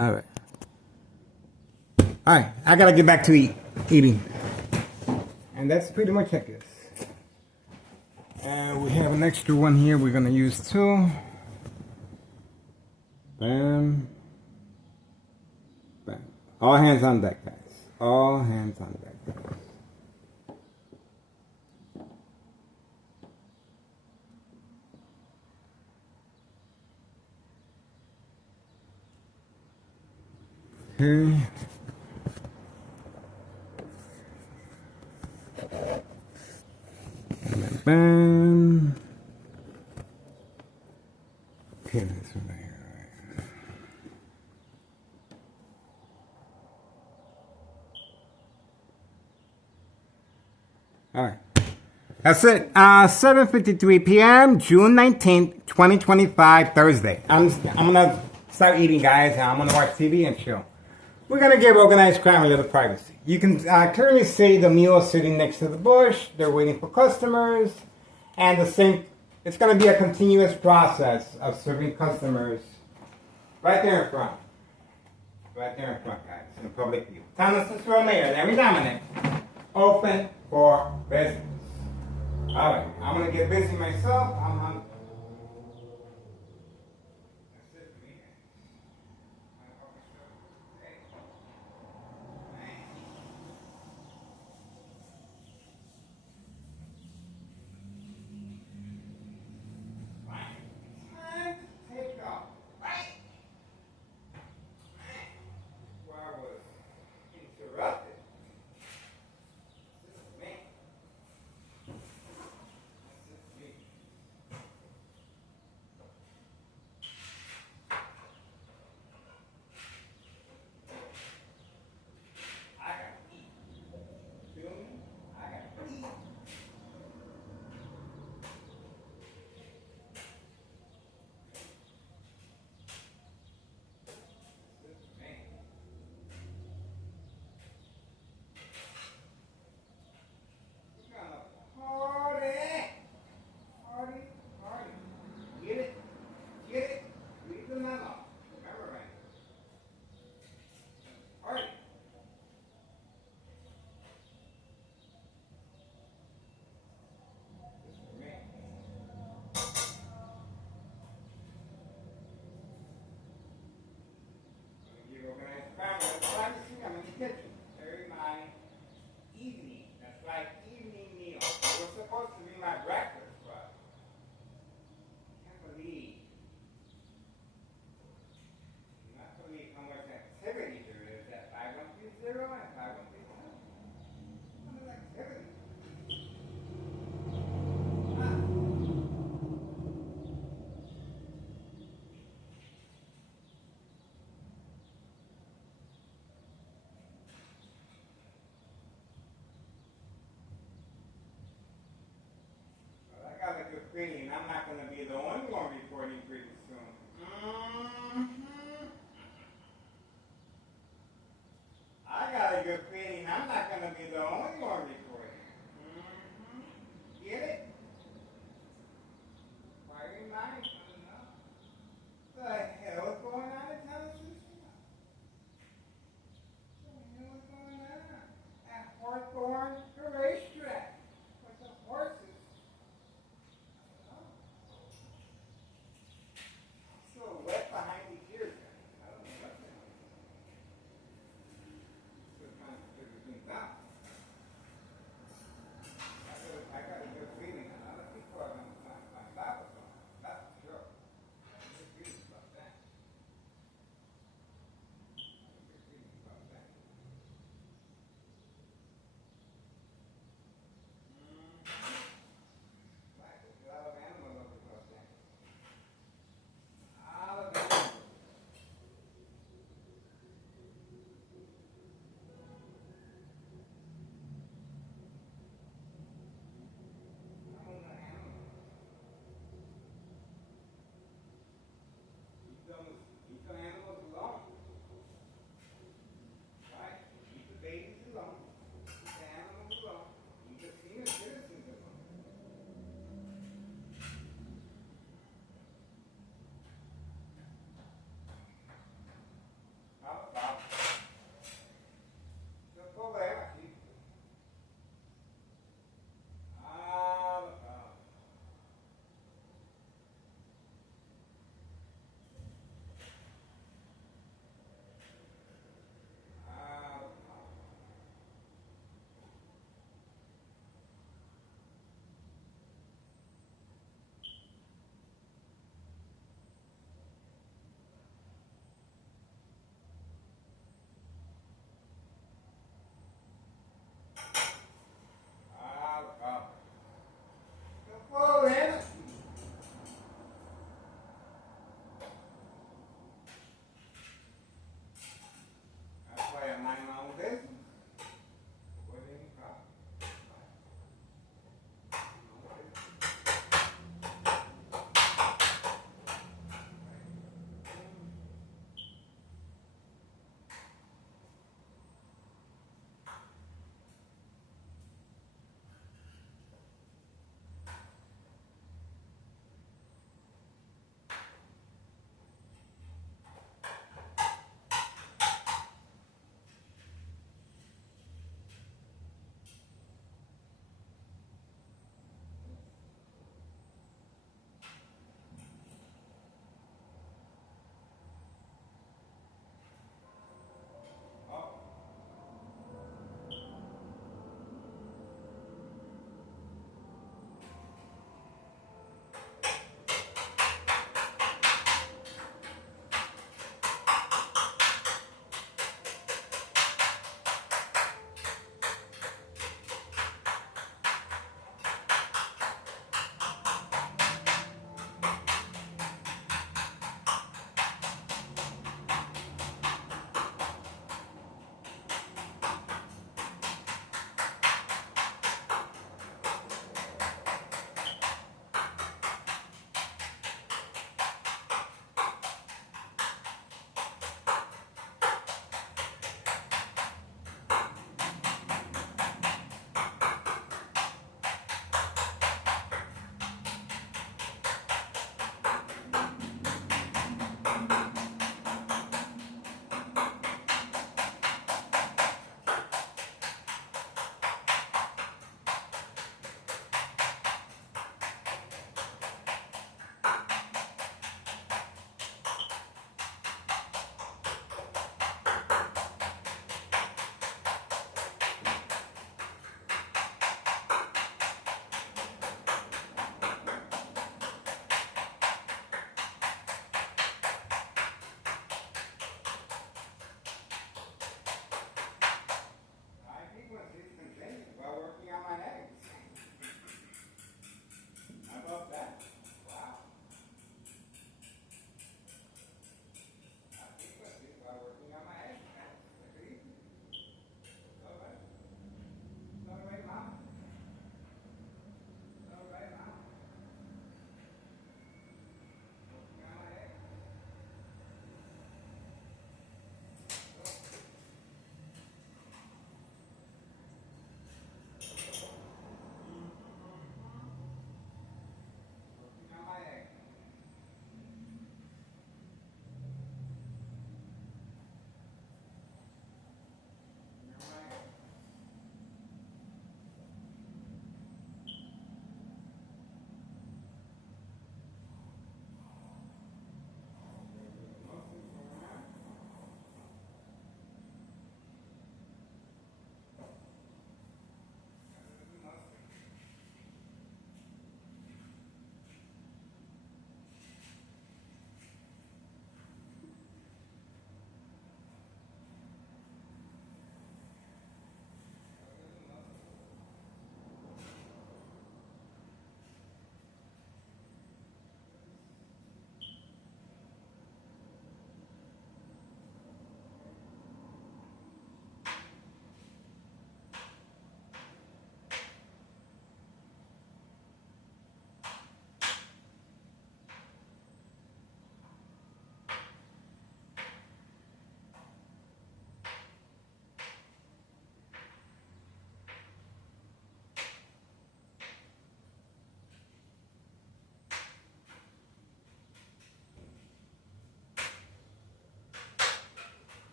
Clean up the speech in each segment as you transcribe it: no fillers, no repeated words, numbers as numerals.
All right. All right. I gotta get back to eating. And that's pretty much it, guys. And we have an extra one here we're gonna use too. Bam. Bam. All hands on deck, guys. All hands on deck, guys. Okay. Bam, bam. Okay, this one right here. Right. All right. That's it. 7:53 p.m. June 19th, 2025, Thursday. I'm gonna start eating, guys. And I'm gonna watch TV and chill. We're gonna give Organized Crime a little privacy. You can clearly see the mule sitting next to the bush. They're waiting for customers, and the same. It's gonna be a continuous process of serving customers right there in front. Right there in front, guys, in public view. Thomas Cicero Mayor, every Dominic, open for business. All right, I'm gonna get busy myself. I'm on.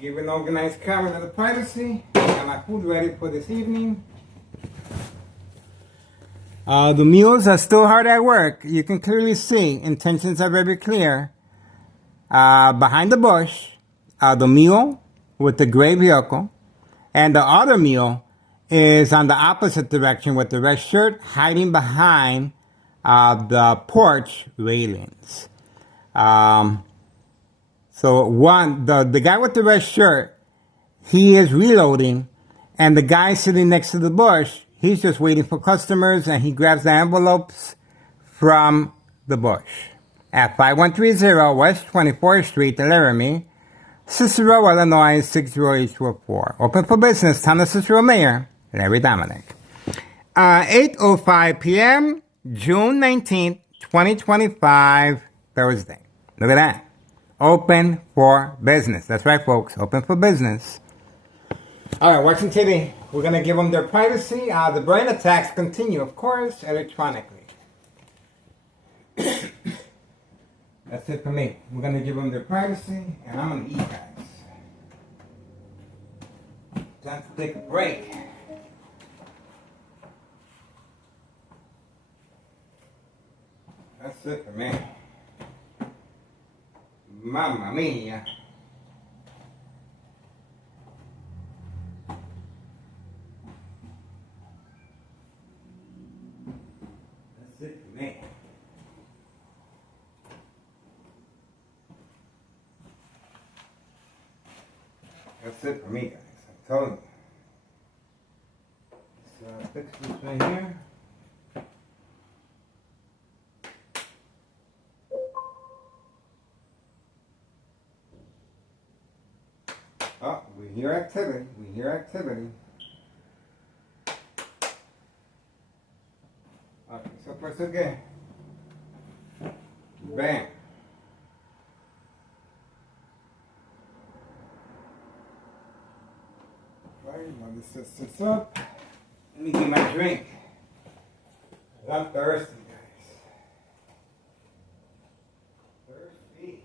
Give an organized camera to the privacy. Got my food ready for this evening. The mules are still hard at work. You can clearly see intentions are very clear. Behind the bush, the mule with the gray vehicle, and the other mule is on the opposite direction with the red shirt hiding behind the porch railings. So the guy with the red shirt, he is reloading, and the guy sitting next to the bush, he's just waiting for customers, and he grabs the envelopes from the bush. At 5130 West 24th Street, Laramie, Cicero, Illinois 60844. Open for business. Town of Cicero Mayor Larry Dominic. 8:05 p.m. June 19th, 2025, Thursday. Look at that. Open for business. That's right, folks. Open for business. All right, watching TV. We're going to give them their privacy. The brain attacks continue, of course, electronically. That's it for me. We're going to give them their privacy, and I'm going to eat, guys. Time to take a break. That's it for me. Mamma mia. That's it for me. That's it for me, guys. I'm telling you. Let's fix this right here. Oh, we hear activity. We hear activity. Okay, so far so good. Bam. Right, while this sits up, let me get my drink. I'm thirsty, guys. Thirsty.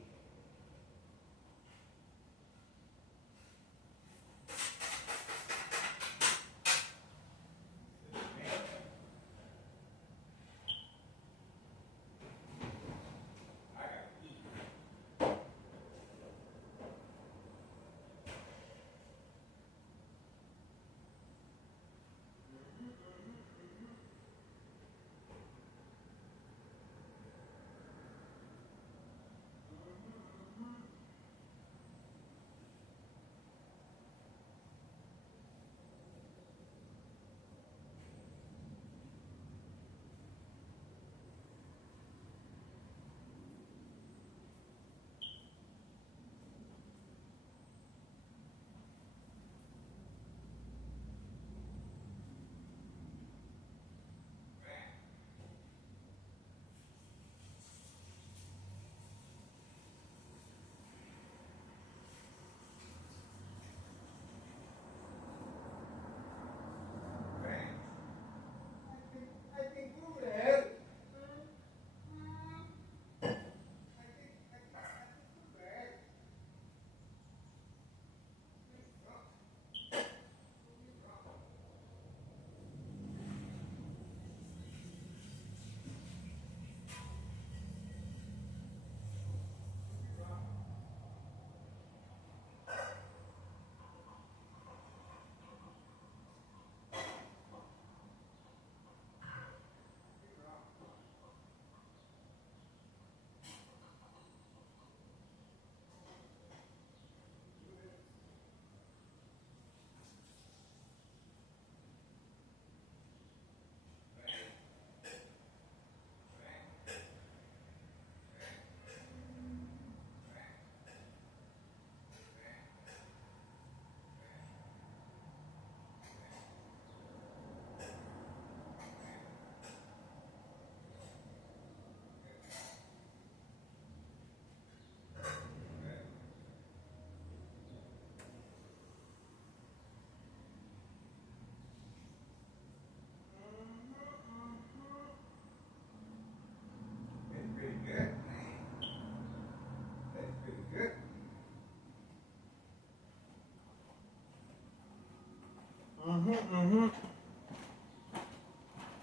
I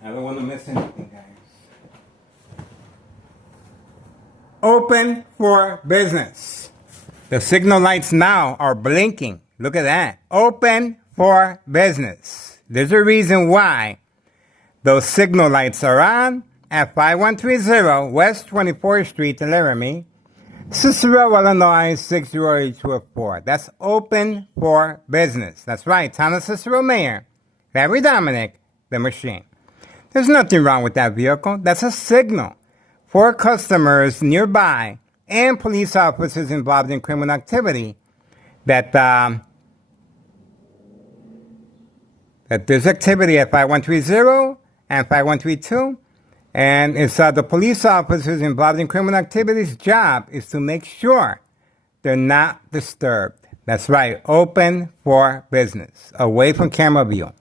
don't want to miss anything, guys. Open for business. The signal lights now are blinking. Look at that. Open for business. There's a reason why those signal lights are on at 5130 West 24th Street in Laramie, Cicero, Illinois 60824. That's open for business. That's right. Town of Cicero Mayor Larry Dominic, the machine. There's nothing wrong with that vehicle. That's a signal for customers nearby and police officers involved in criminal activity that there's activity at 5130 and 5132. And it's the police officers involved in criminal activity's job is to make sure they're not disturbed. That's right. Open for business. Away from camera view.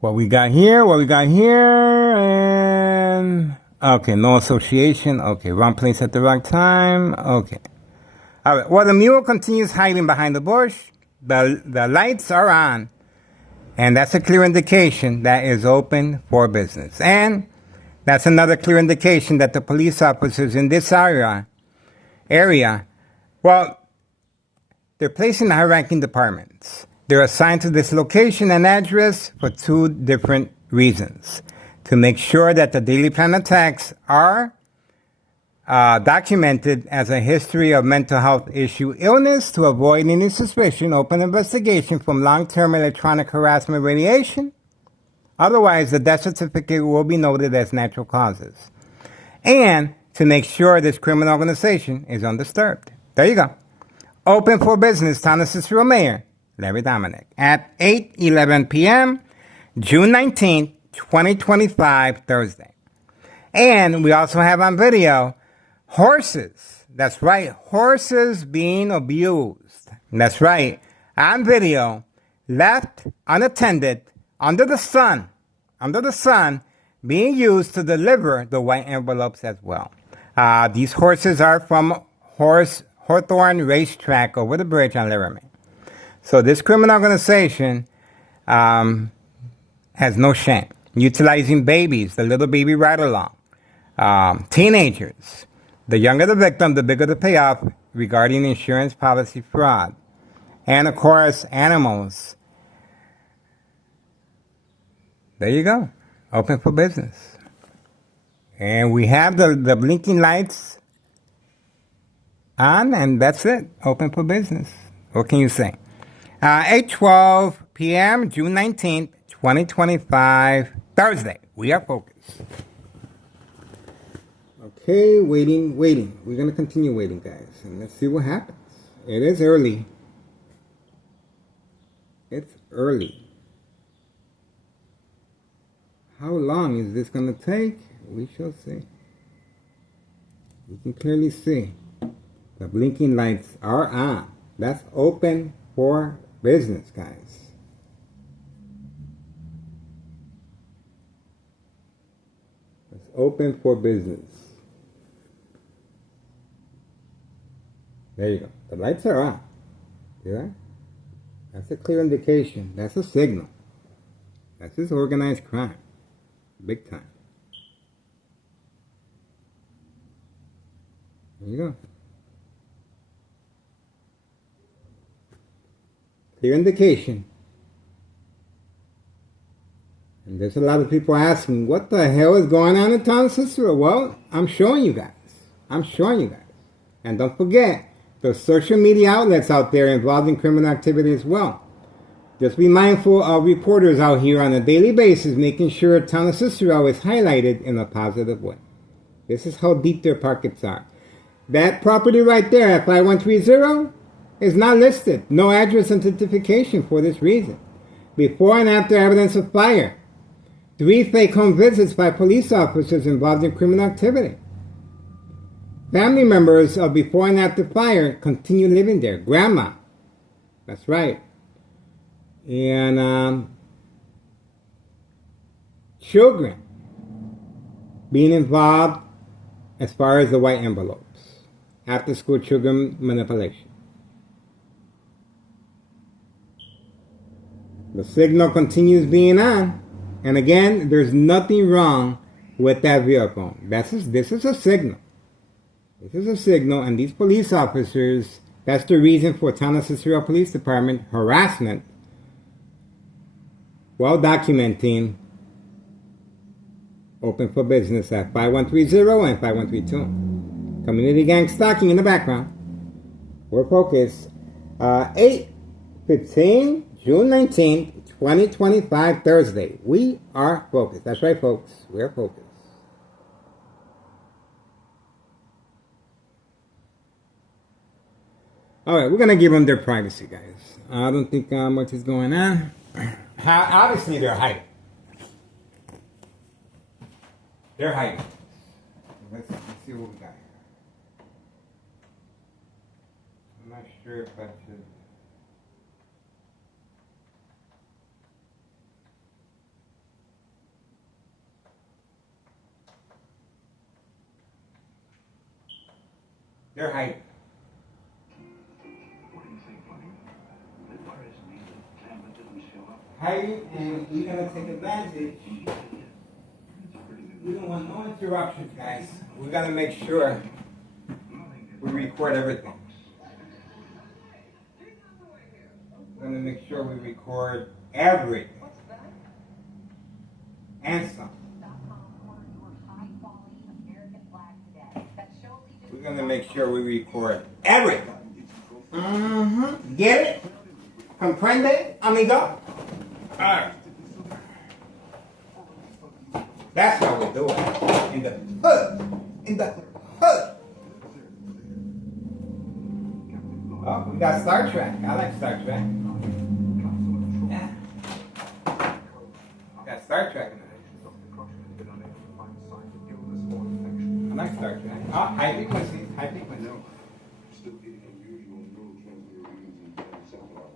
What we got here, and okay, no association. Okay, wrong place at the wrong time. Okay. All right. Well, the mule continues hiding behind the bush. The lights are on, and that's a clear indication that is open for business. And that's another clear indication that the police officers in this area, well, they're placed in high-ranking departments. They're assigned to this location and address for two different reasons. To make sure that the daily plan attacks are documented as a history of mental health issue illness, to avoid any suspicion, open investigation from long-term electronic harassment radiation. Otherwise, the death certificate will be noted as natural causes. And to make sure this criminal organization is undisturbed. There you go. Open for business, Town of Cicero Mayor Larry Dominic at 8:11 p.m., June 19th, 2025, Thursday. And we also have on video horses. That's right. Horses being abused. That's right. On video, left unattended under the sun, being used to deliver the white envelopes as well. These horses are from Hawthorne Racetrack over the bridge on Laramie. So this criminal organization has no shame. Utilizing babies, the little baby ride-along, teenagers. The younger the victim, the bigger the payoff regarding insurance policy fraud. And, of course, animals. There you go. Open for business. And we have the blinking lights on, and that's it. Open for business. What can you say? 8:12 p.m., June 19th, 2025, Thursday. We are focused. Okay, waiting. We're going to continue waiting, guys. And let's see what happens. It is early. It's early. How long is this going to take? We shall see. You can clearly see the blinking lights are on. That's open for business, guys. It's open for business. There you go. The lights are on. Yeah? That's a clear indication. That's a signal. That's just organized crime. Big time. There you go. Clear indication. And there's a lot of people asking, what the hell is going on in Town of Cicero? Well, I'm showing you guys. And don't forget, there's social media outlets out there involved in criminal activity as well. Just be mindful of reporters out here on a daily basis making sure Town of Cicero is highlighted in a positive way. This is how deep their pockets are. That property right there at 5130 is not listed. No address identification for this reason. Before and after evidence of fire. 3 fake home visits by police officers involved in criminal activity. Family members of before and after fire continue living there. Grandma. That's right. And children being involved as far as the white envelopes. after school children manipulation. The signal continues being on. And again, there's nothing wrong with that vehicle. This is a signal. This is a signal, and these police officers, that's the reason for Town of Cicero Police Department harassment, while documenting, open for business at 5130 and 5132. Community gang stalking in the background. We're focused. 8/15, June 19th, 2025, Thursday. We are focused. That's right, folks. We're focused. All right, we're going to give them their privacy, guys. I don't think much is going on. Obviously, they're hiding. They're hiding. Let's see what we got here. I'm not sure if I should. They're hiding. What do you think, buddy? It worries me that Cameron didn't show up. Hiding, and we're going to take advantage. We don't want no interruptions, guys. We got to make sure we record everything. We're going to make sure we record everything. And some. We're going to make sure we record everything. Get it? Comprende, amigo? Alright. That's how we do it. In the hood. In the hood. Oh, we got Star Trek. I like Star Trek. Yeah. Got Star Trek in it. I like Star Trek. Oh, high frequency. High frequency. Still getting unusual neurotransmitter readings in the encephalon,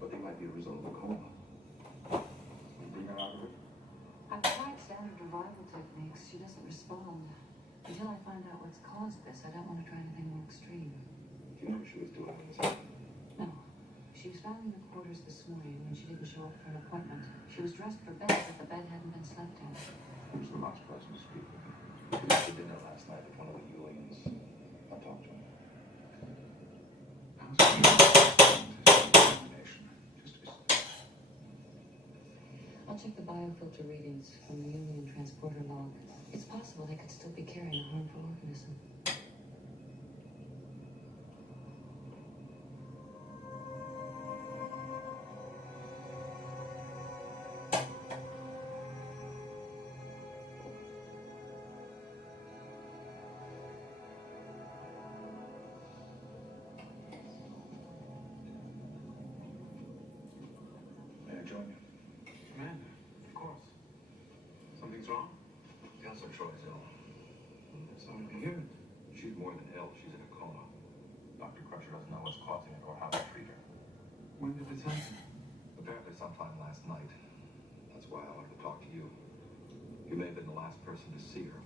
but they might be a result of a coma. We bring her out of it? I've tried standard revival techniques. She doesn't respond. Until I find out what's caused this, I don't want to try anything more extreme. You know what she was doing when this happened? No. She was found in the quarters this morning when she didn't show up for an appointment. She was dressed for bed, but the bed hadn't been slept in. It was the last person to speak with her. She was for dinner last night with one of the Julians. I talked to him. How's it examination? Just to be still. I'll check the biofilter readings from the Union transporter log. It's possible they could still be carrying a harmful organism. May I join you? Commander, of course. Something's wrong? Councilor Troy's ill. Sorry to hear it. She's more than ill. She's in a coma. Dr. Crusher doesn't know what's causing it or how to treat her. When did this happen? Apparently sometime last night. That's why I wanted to talk to you. You may have been the last person to see her.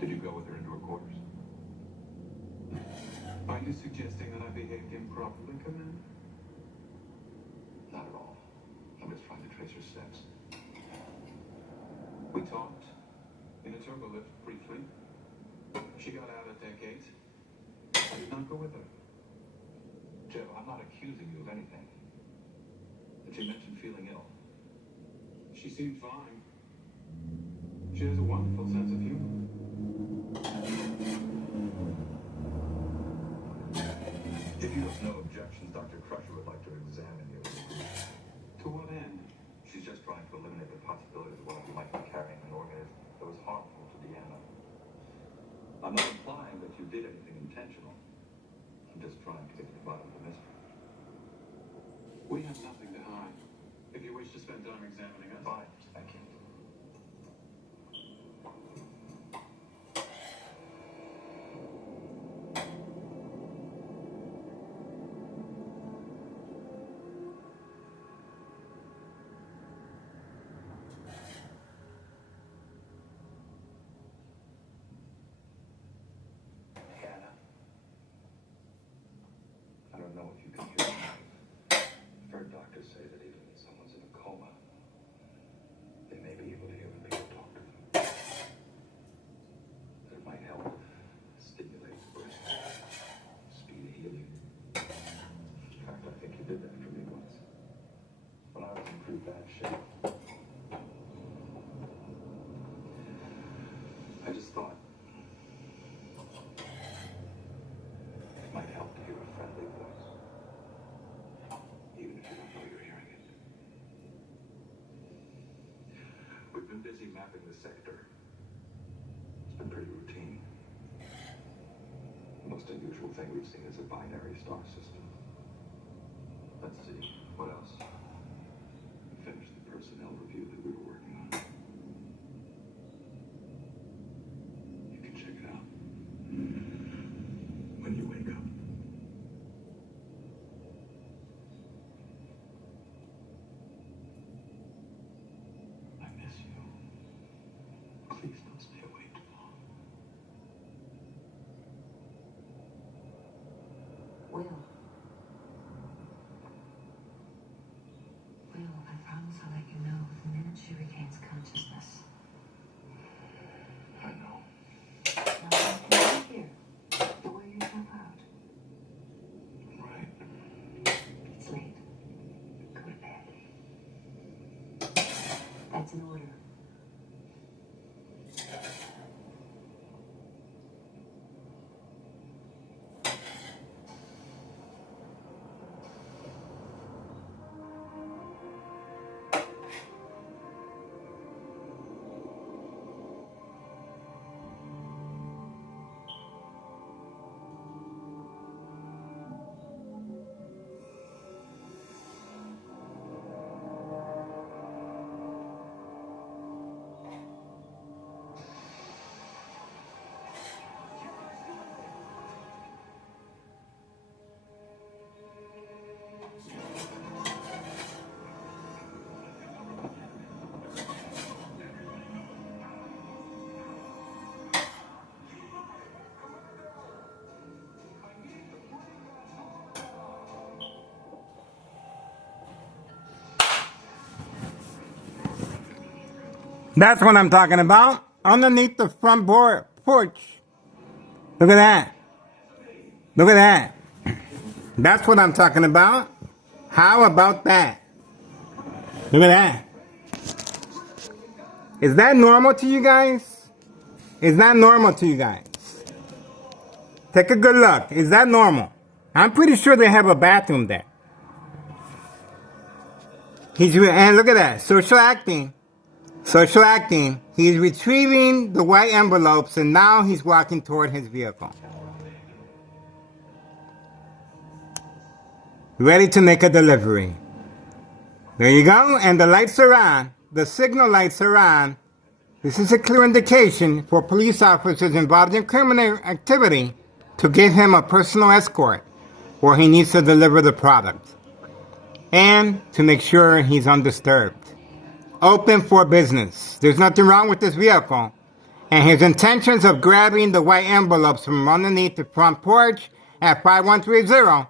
Did you go with her into her quarters? Are you suggesting that I behaved improperly, Commander? Not at all. I'm just trying to trace her steps. We talked in a turbolift briefly. She got out at deck 8. I did not go with her. Jeff, I'm not accusing you of anything. But she mentioned feeling ill. She seemed fine. She has a wonderful sense of humor. If you have no objections, Dr. Crusher would like to examine you. To what end? She's just trying to eliminate the possibility that one of you might be carrying an organism that was harmful to Deanna. I'm not implying that you did anything intentional. I'm just trying to get to the bottom of the mystery. We have nothing to hide. If you wish to spend time examining us, fine. Thank you. mapping the sector. It's been pretty routine. The most unusual thing we've seen is a binary star system. Let's see, what else? Finish the personnel review that we were working on. You can check it out when you wake up. I miss you. Please don't stay away too long. Will. Will, I promise I'll let you know the minute she regains consciousness. I know. Now, come here. Don't wear yourself out. Right. It's late. Go to bed. That's an order. That's what I'm talking about. Underneath the front porch. Look at that. Look at that. That's what I'm talking about. How about that? Look at that. Is that normal to you guys? Is that normal to you guys? Take a good look. Is that normal? I'm pretty sure they have a bathroom there. And look at that. Social acting. Social acting. He's retrieving the white envelopes and now he's walking toward his vehicle. Ready to make a delivery. There you go. And the lights are on. The signal lights are on. This is a clear indication for police officers involved in criminal activity to give him a personal escort where he needs to deliver the product. And to make sure he's undisturbed. Open for business. There's nothing wrong with this vehicle. And his intentions of grabbing the white envelopes from underneath the front porch at 5130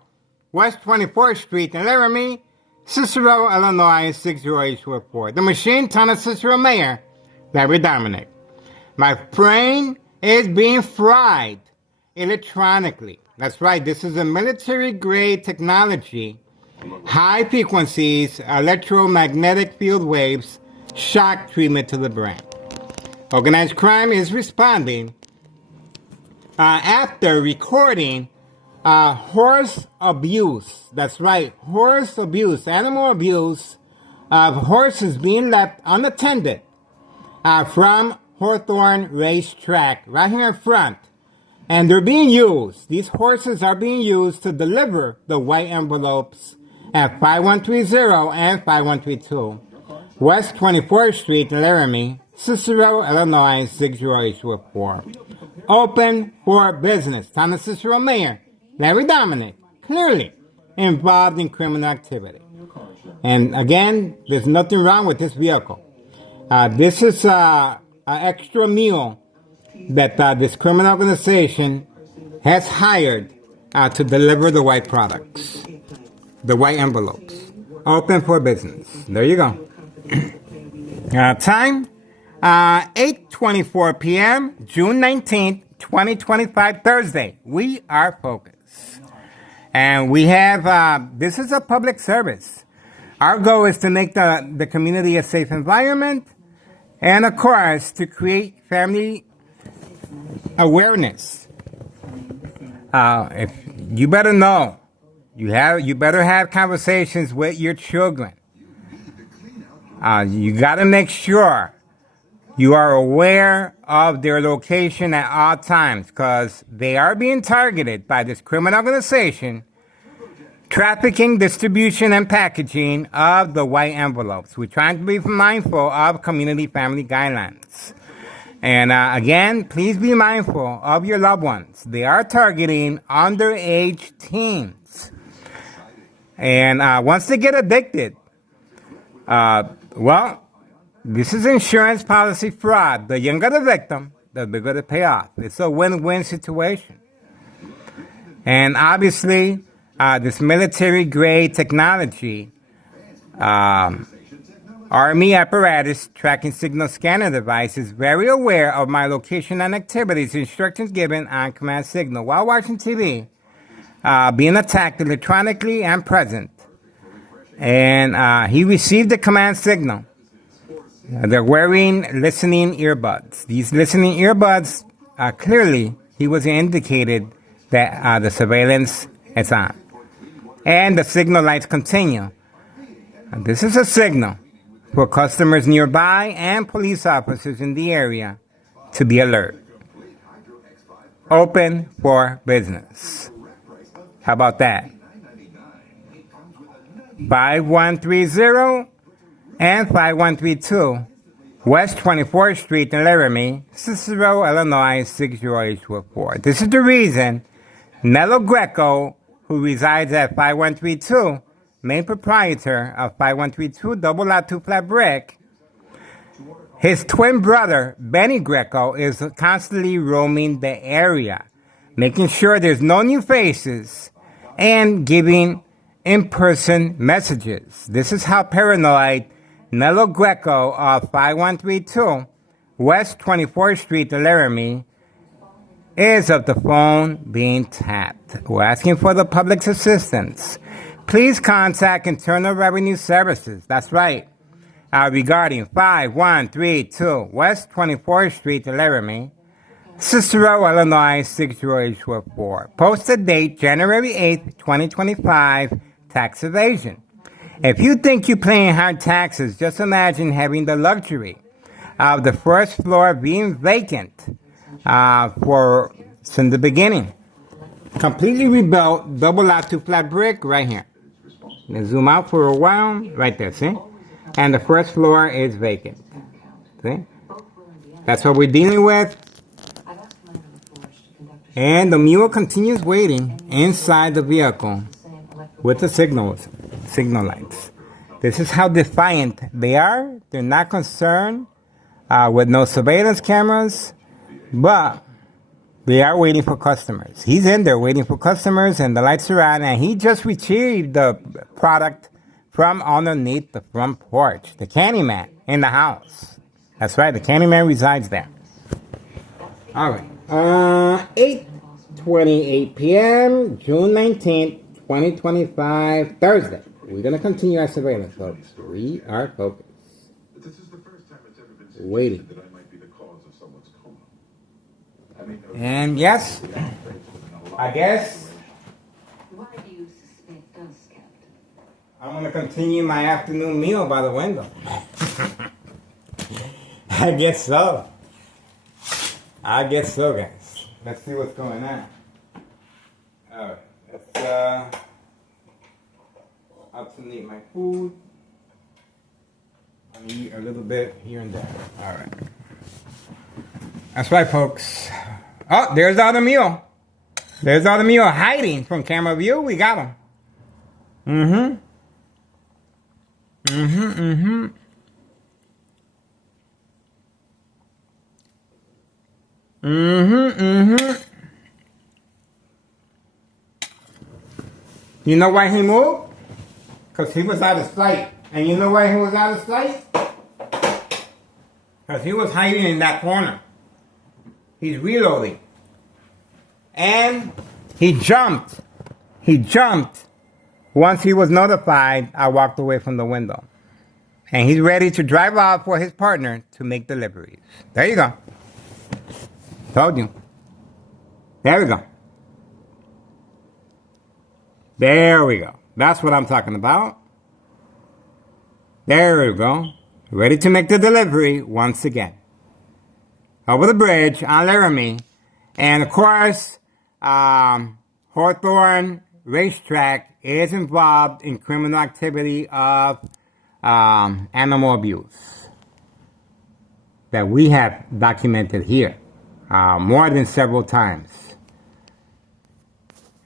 West 24th Street in Laramie, Cicero, Illinois, 60824. The machine, Town of Cicero Mayor, Larry Dominic. My brain is being fried electronically. That's right, this is a military-grade technology. High frequencies, electromagnetic field waves, shock treatment to the brain. Organized crime is responding after recording horse abuse. That's right, horse abuse, animal abuse of horses being left unattended from Hawthorne Racetrack, right here in front. And they're being used, these horses are being used to deliver the white envelopes at 5130 and 5132 West 24th Street, Laramie, Cicero, Illinois, 60824. Open for business. Town of Cicero Mayor, Larry Dominic, clearly involved in criminal activity. And again, there's nothing wrong with this vehicle. This is an extra meal that this criminal organization has hired to deliver the white products, the white envelopes. Open for business. There you go. Time, 8:24 p.m., June 19th, 2025, Thursday. We are focused. And we have, this is a public service. Our goal is to make the community a safe environment and, of course, to create family awareness. If you better know, you better have conversations with your children. You got to make sure you are aware of their location at all times because they are being targeted by this criminal organization trafficking, distribution, and packaging of the white envelopes. We're trying to be mindful of community family guidelines. And again, please be mindful of your loved ones. They are targeting underage teens. And once they get addicted, well, this is insurance policy fraud. The younger the victim, the bigger the payoff. It's a win-win situation. And obviously, this military-grade technology, Army apparatus tracking signal scanner device is very aware of my location and activities, instructions given on command signal while watching TV, being attacked electronically and present. And he received the command signal. They're wearing listening earbuds. These listening earbuds, clearly, he was indicated that the surveillance is on. And the signal lights continue. And this is a signal for customers nearby and police officers in the area to be alert. Open for business. How about that? 5130 and 5132 West 24th Street in Laramie, Cicero, Illinois 60844. This is the reason Nello Greco, who resides at 5132, main proprietor of 5132 Double Lot 2 Flat Brick, his twin brother, Benny Greco, is constantly roaming the area, making sure there's no new faces and giving in-person messages. This is how paranoid Nello Greco of 5132 West 24th Street, Laramie, is of the phone being tapped. We're asking for the public's assistance. Please contact Internal Revenue Services. That's right. Regarding 5132 West 24th Street, Laramie, Cicero, Illinois 60844. Posted date January 8th, 2025. Tax evasion. If you think you're paying high taxes, just imagine having the luxury of the first floor being vacant since the beginning. Completely rebuilt, double lot 2 flat brick right here. Zoom out for a while, right there, see? And the first floor is vacant. See? That's what we're dealing with. And the mule continues waiting inside the vehicle with the signal lights. This is how defiant they are. They're not concerned with no surveillance cameras, but they are waiting for customers. He's in there waiting for customers, and the lights are on, and he just retrieved the product from underneath the front porch. The Candyman in the house. That's right, the Candyman resides there. All right. 8:28 p.m., June 19th, 2025, Thursday. We're going to continue our surveillance, folks. We are focused. This is the first time it's ever been suggested Waiting. that I might be the cause of someone's coma. And yes, I guess Why do you suspect us, Captain? I'm going to continue my afternoon meal by the window. I guess so. I guess so, guys. Let's see what's going on. Alright, let's alternate my food. I eat a little bit here and there. Alright. That's right, folks. Oh, there's the other mule. There's the other mule hiding from camera view. We got him. Mm-hmm. You know why he moved? Because he was out of sight. And you know why he was out of sight? Because he was hiding in that corner. He's reloading. And he jumped. He jumped. Once he was notified, I walked away from the window. And he's ready to drive off for his partner to make deliveries. There you go. Told you. There we go. There we go. That's what I'm talking about. There we go. Ready to make the delivery once again. over the bridge on Laramie. And of course, Hawthorne Racetrack is involved in criminal activity of animal abuse that we have documented here more than several times.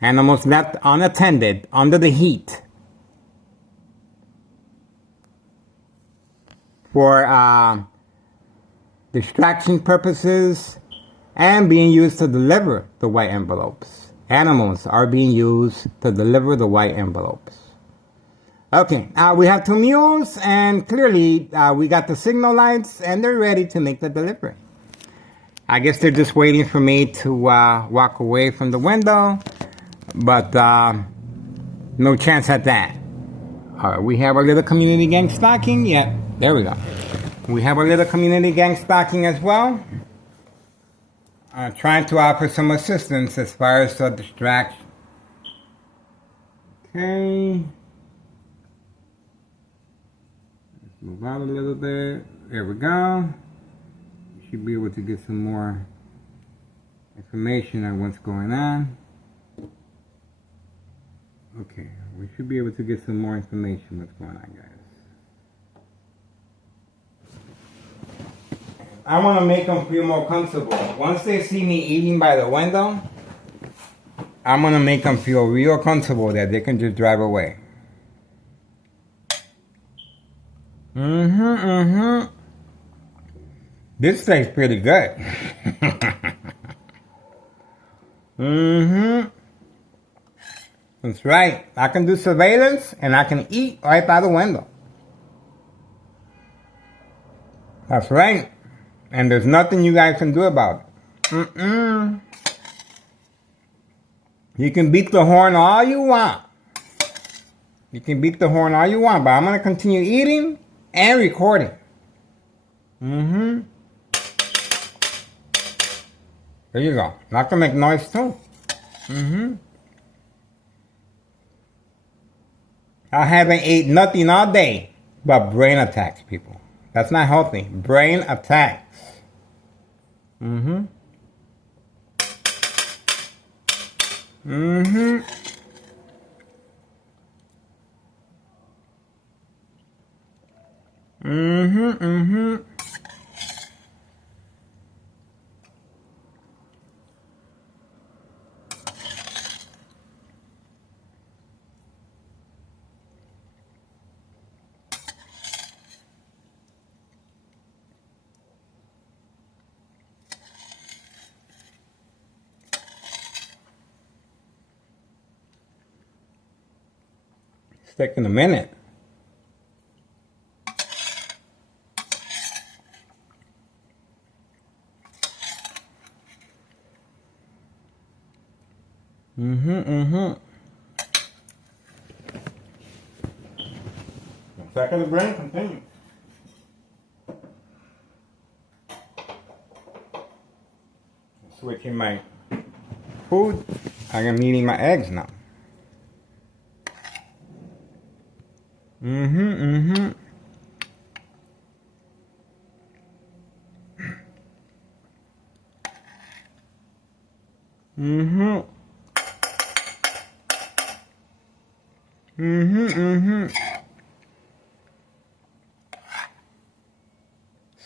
Animals left unattended under the heat for distraction purposes and being used to deliver the white envelopes. Animals are being used to deliver the white envelopes. Okay, we have 2 mules, and clearly we got the signal lights, and they're ready to make the delivery. I guess they're just waiting for me to walk away from the window, but no chance at that. All right, we have our little community gang stocking. Yeah, there we go. We have a little community gang stocking as well. Trying to offer some assistance as far as the distraction. Okay. Let's move out a little bit. There we go. You should be able to get some more information on what's going on. Okay, we should be able to get some more information what's going on, guys. I want to make them feel more comfortable. Once they see me eating by the window, I'm going to make them feel real comfortable that they can just drive away. This tastes pretty good. That's right. I can do surveillance and I can eat right by the window. That's right. And there's nothing you guys can do about it. You can beat the horn all you want. You can beat the horn all you want, but I'm going to continue eating and recording. There you go. Not going to make noise too. I haven't ate nothing all day but brain attacks, people. That's not healthy. Brain attacks. It's taking a minute. Second of brain, continue. Switching my food. I'm eating my eggs now.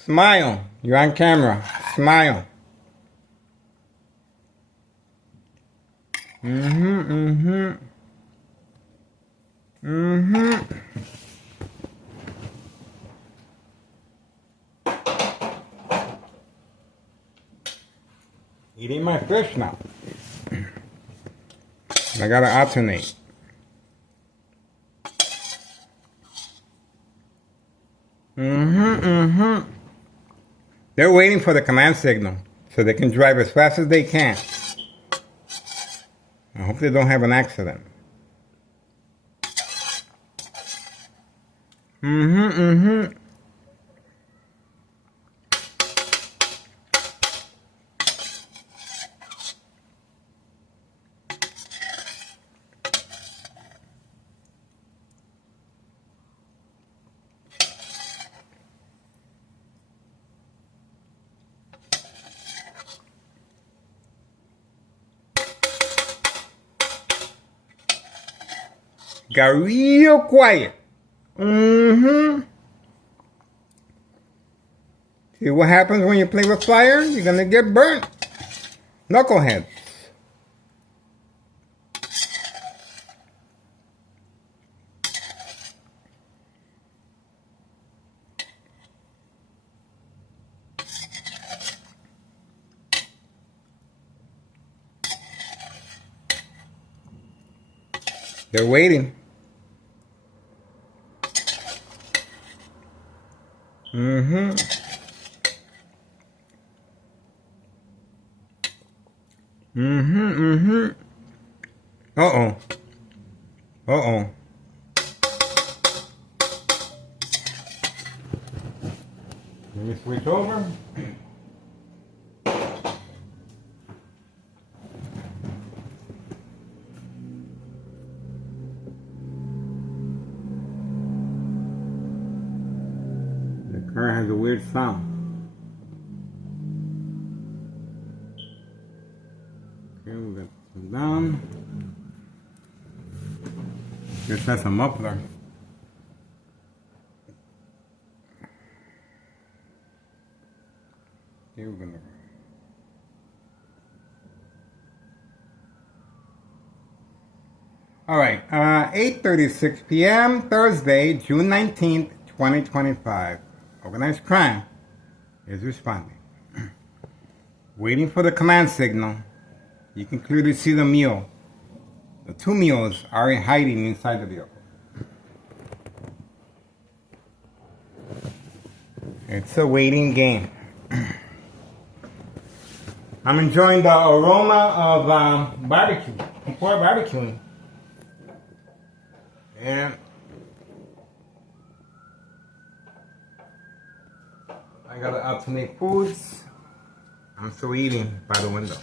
Smile. You're on camera. Smile. Eating my fish now. I gotta alternate. They're waiting for the command signal so they can drive as fast as they can. I hope they don't have an accident. Got real quiet. Mm-hmm. See what happens when you play with fire? You're gonna get burnt. Knuckleheads. They're waiting. Mm-hmm. Mm-hmm. Mm-hmm. Uh-oh. Uh-oh. Let me switch over. The car has a weird sound. Okay, we got some down. Just has a muffler. Here we're gonna. All right, 8:36 p.m. Thursday, June 19th, 2025. Organized crime is responding. Waiting for the command signal. You can clearly see the mule. The two mules are hiding inside the vehicle. It's a waiting game. I'm enjoying the aroma of barbecue, before barbecuing. And I gotta alternate foods. I'm still eating by the window.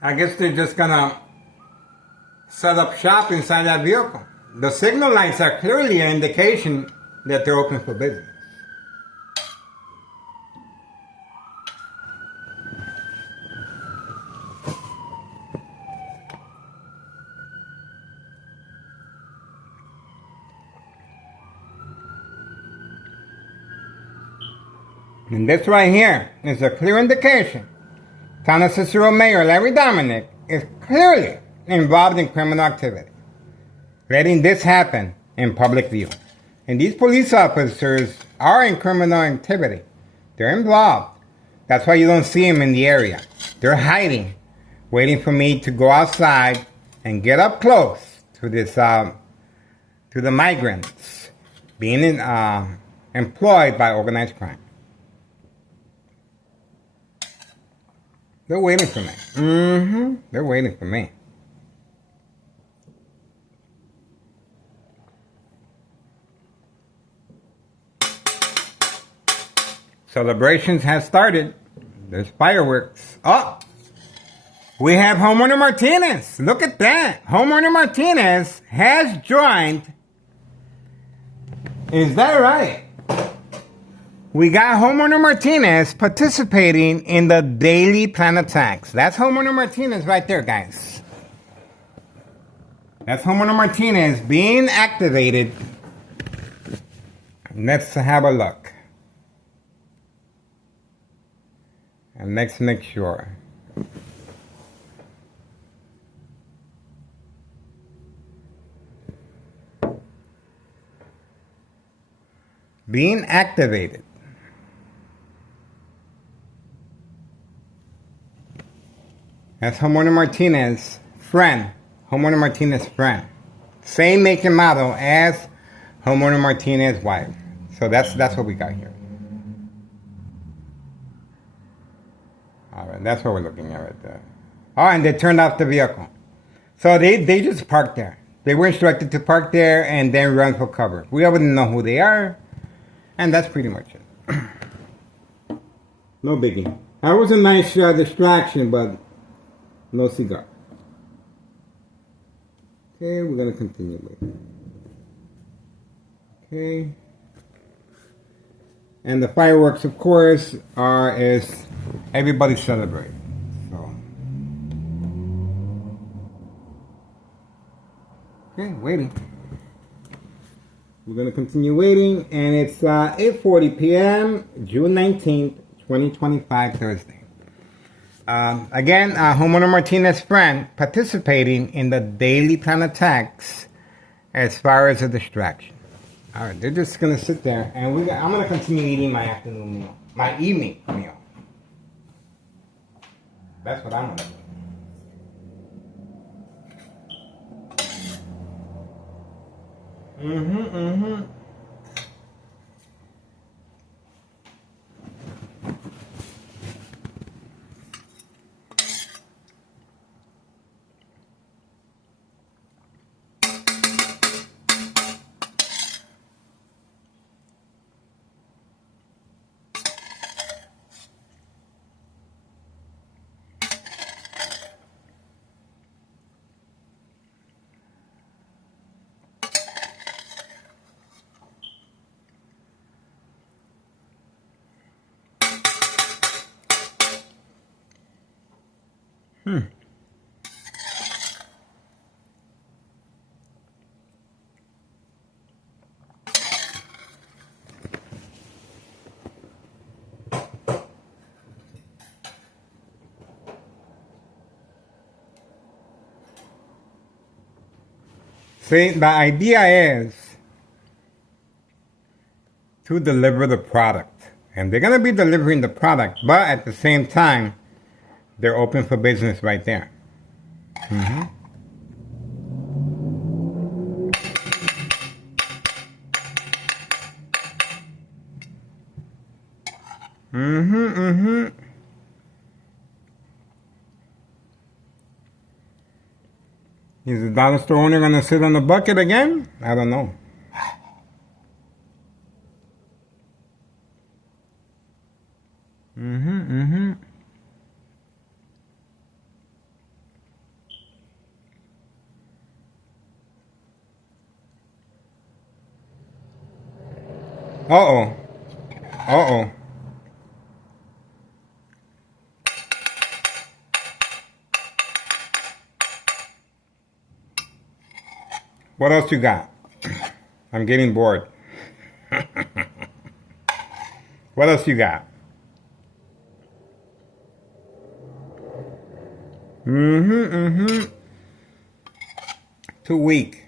I guess they're just gonna set up shop inside that vehicle. The signal lights are clearly an indication that they're open for business. And this right here is a clear indication Town of Cicero Mayor Larry Dominic is clearly involved in criminal activity, letting this happen in public view. And these police officers are in criminal activity. They're involved. That's why you don't see them in the area. They're hiding, waiting for me to go outside and get up close to this, to the migrants being employed by organized crime. They're waiting for me. They're waiting for me. Celebrations have started. There's fireworks. Oh, we have Homeowner Martinez. Look at that. Homeowner Martinez has joined. Is that right? We got Homeowner Martinez participating in the daily plan attacks. That's Homeowner Martinez right there, guys. That's Homeowner Martinez being activated. Let's have a look. And let's make sure. Being activated. That's Homeowner Martinez friend. Homeowner Martinez friend. Same make and model as Homeowner Martinez wife. So that's what we got here. All right, that's what we're looking at right there. Oh, and they turned off the vehicle. So they just parked there. They were instructed to park there and then run for cover. We already know who they are. And that's pretty much it. No biggie. That was a nice distraction, but no cigar. Okay, we're gonna continue with. Okay. And the fireworks, of course, are as everybody celebrates. So. Okay, waiting. We're gonna continue waiting, and it's 8:40 p.m., June 19th, 2025, Thursday. Again, Homeowner Martinez friend participating in the daily plan attacks as far as a distraction. All right, they're just gonna sit there, and I'm gonna continue eating my afternoon meal, my evening meal. That's what I'm gonna do. See, the idea is to deliver the product. And they're going to be delivering the product, but at the same time, they're open for business right there. Is the dollar store owner going to sit on the bucket again? I don't know. Uh-oh. Uh-oh. What else you got? I'm getting bored. What else you got? Too weak.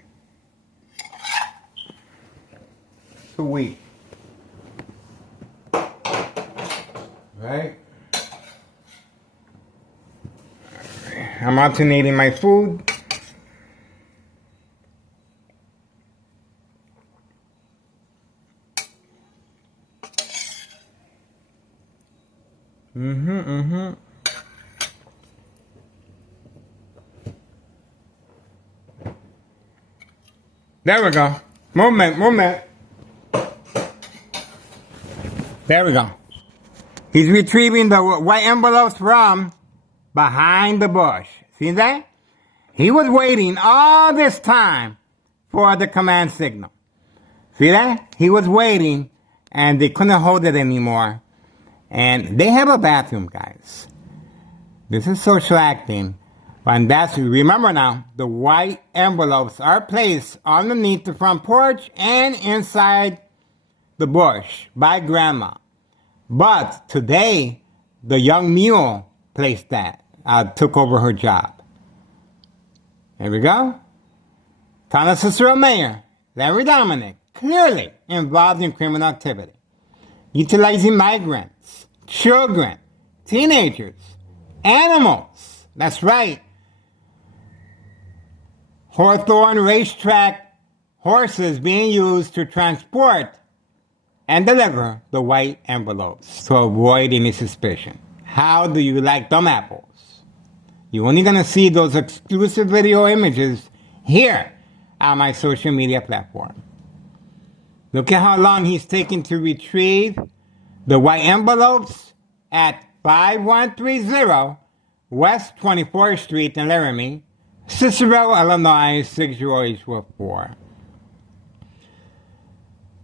Too weak. Right? I'm alternating my food. There we go. Movement. There we go. He's retrieving the white envelopes from behind the bush. See that? He was waiting all this time for the command signal. See that? He was waiting, and they couldn't hold it anymore. And they have a bathroom, guys. This is social acting. And remember now, the white envelopes are placed underneath the front porch and inside the bush by grandma. But today, the young mule placed that, took over her job. There we go. Town Assistant Mayor Larry Dominic, clearly involved in criminal activity, utilizing migrants, children, teenagers, animals. That's right. Hawthorne Racetrack horses being used to transport and deliver the white envelopes to avoid any suspicion. How do you like them apples? You're only going to see those exclusive video images here on my social media platform. Look at how long he's taking to retrieve the white envelopes at 5130 West 24th Street in Laramie, Cicero, Illinois, 60844.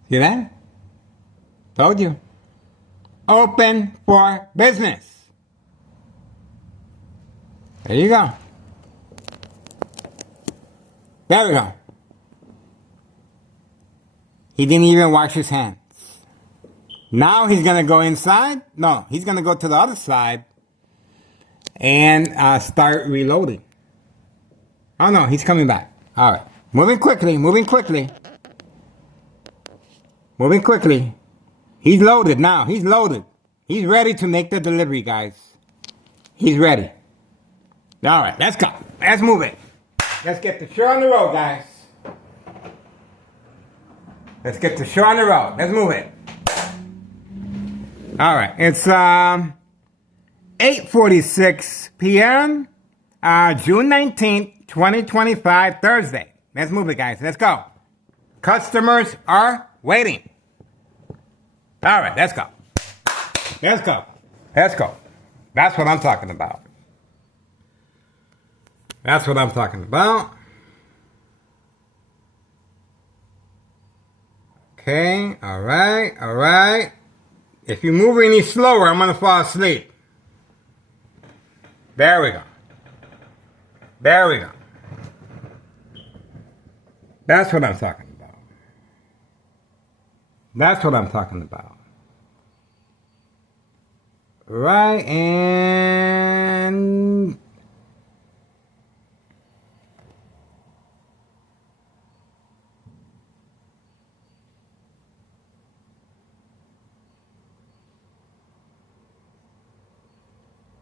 See that? Told you. Open for business. There you go. There we go. He didn't even wash his hands. Now he's going to go inside. No, he's going to go to the other side and start reloading. Oh no, he's coming back. All right. Moving quickly, moving quickly. Moving quickly. He's loaded now. He's loaded. He's ready to make the delivery, guys. He's ready. All right, let's go. Let's move it. Let's get the show on the road, guys. Let's get the show on the road. Let's move it. All right, it's 8:46 p.m. June 19th, 2025, Thursday. Let's move it, guys. Let's go. Customers are waiting. All right, let's go. Let's go. Let's go. That's what I'm talking about. That's what I'm talking about. Okay, all right, all right. If you move any slower, I'm going to fall asleep. There we go. There we go. That's what I'm talking about. That's what I'm talking about. Right, and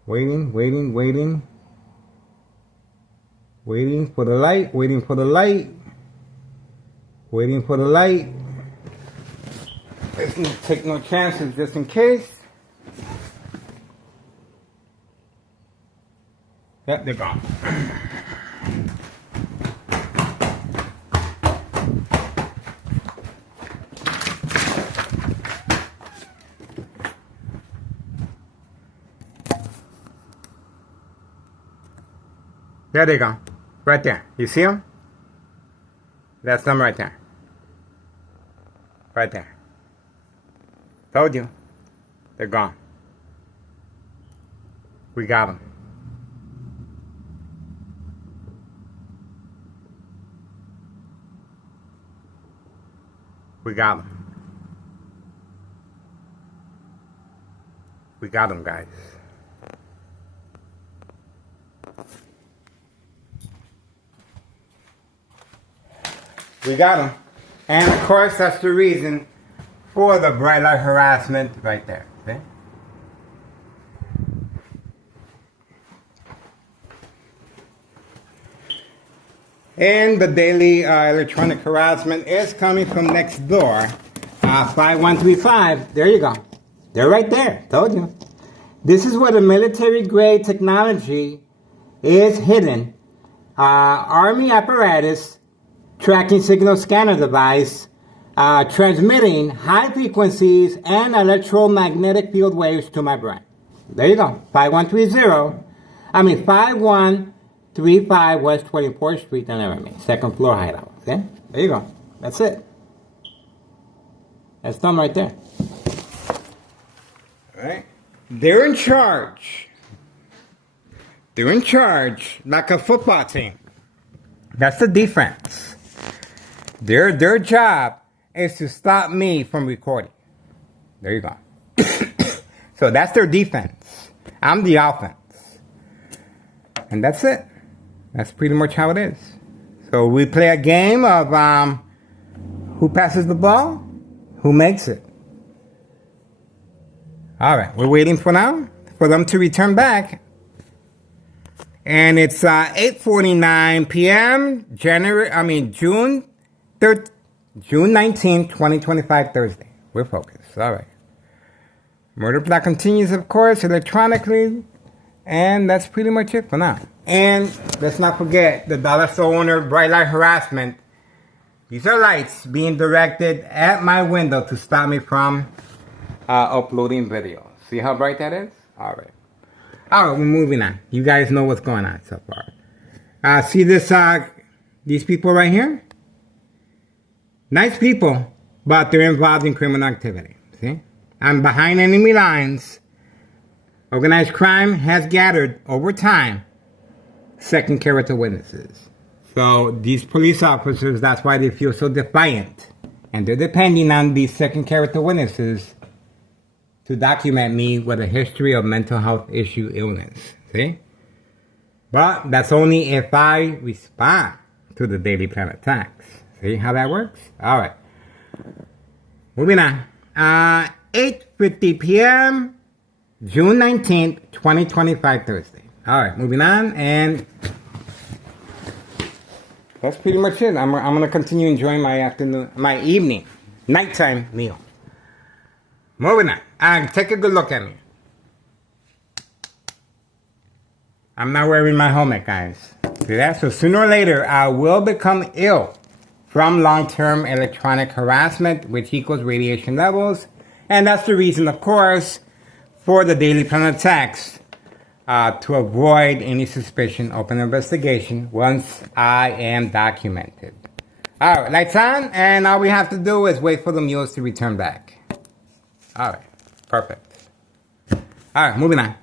waiting for the light, waiting for the light. Let's not take no chances just in case. Yep, they're gone. There they go. Right there. You see them? That's them right there. Right there. Told you. They're gone. We got them. We got them. We got them, guys. We got them. And of course, that's the reason for the bright light harassment right there. Okay? And the daily electronic harassment is coming from next door. 5135. There you go. They're right there. Told you. This is where the military grade technology is hidden. Army apparatus, tracking signal scanner device, transmitting high frequencies and electromagnetic field waves to my brain. There you go. 5135 West 24th Street in Laramie. Second floor hideout. Okay? There you go. That's it. That's them right there. All right. They're in charge. They're in charge like a football team. That's the defense. Their job is to stop me from recording. There you go. So that's their defense. I'm the offense. And that's it. That's pretty much how it is. So we play a game of who passes the ball, who makes it. All right, we're waiting for now for them to return back. And it's 8:49 p.m. June 19th, 2025, Thursday. We're focused. All right. Murder plot continues, of course, electronically. And that's pretty much it for now. And let's not forget the dollar store owner bright light harassment. These are lights being directed at my window to stop me from uploading videos. See how bright that is? All right. All right, we're moving on. You guys know what's going on so far. See this, these people right here? Nice people, but they're involved in criminal activity. See? And behind enemy lines, organized crime has gathered over time second character witnesses. So these police officers, that's why they feel so defiant. And they're depending on these second character witnesses to document me with a history of mental health issue illness. See? But that's only if I respond to the Daily Planet attacks. See how that works? All right. Moving on. 8:50 p.m., June 19th, 2025, Thursday. All right, moving on. And that's pretty much it. I'm going to continue enjoying my evening, nighttime meal. Moving on. And take a good look at me. I'm not wearing my helmet, guys. See that? So sooner or later, I will become ill from long-term electronic harassment, which equals radiation levels. And that's the reason, of course, for the Daily Planet attacks, to avoid any suspicion, open investigation once I am documented. All right, lights on, and all we have to do is wait for the mules to return back. All right, perfect. All right, moving on.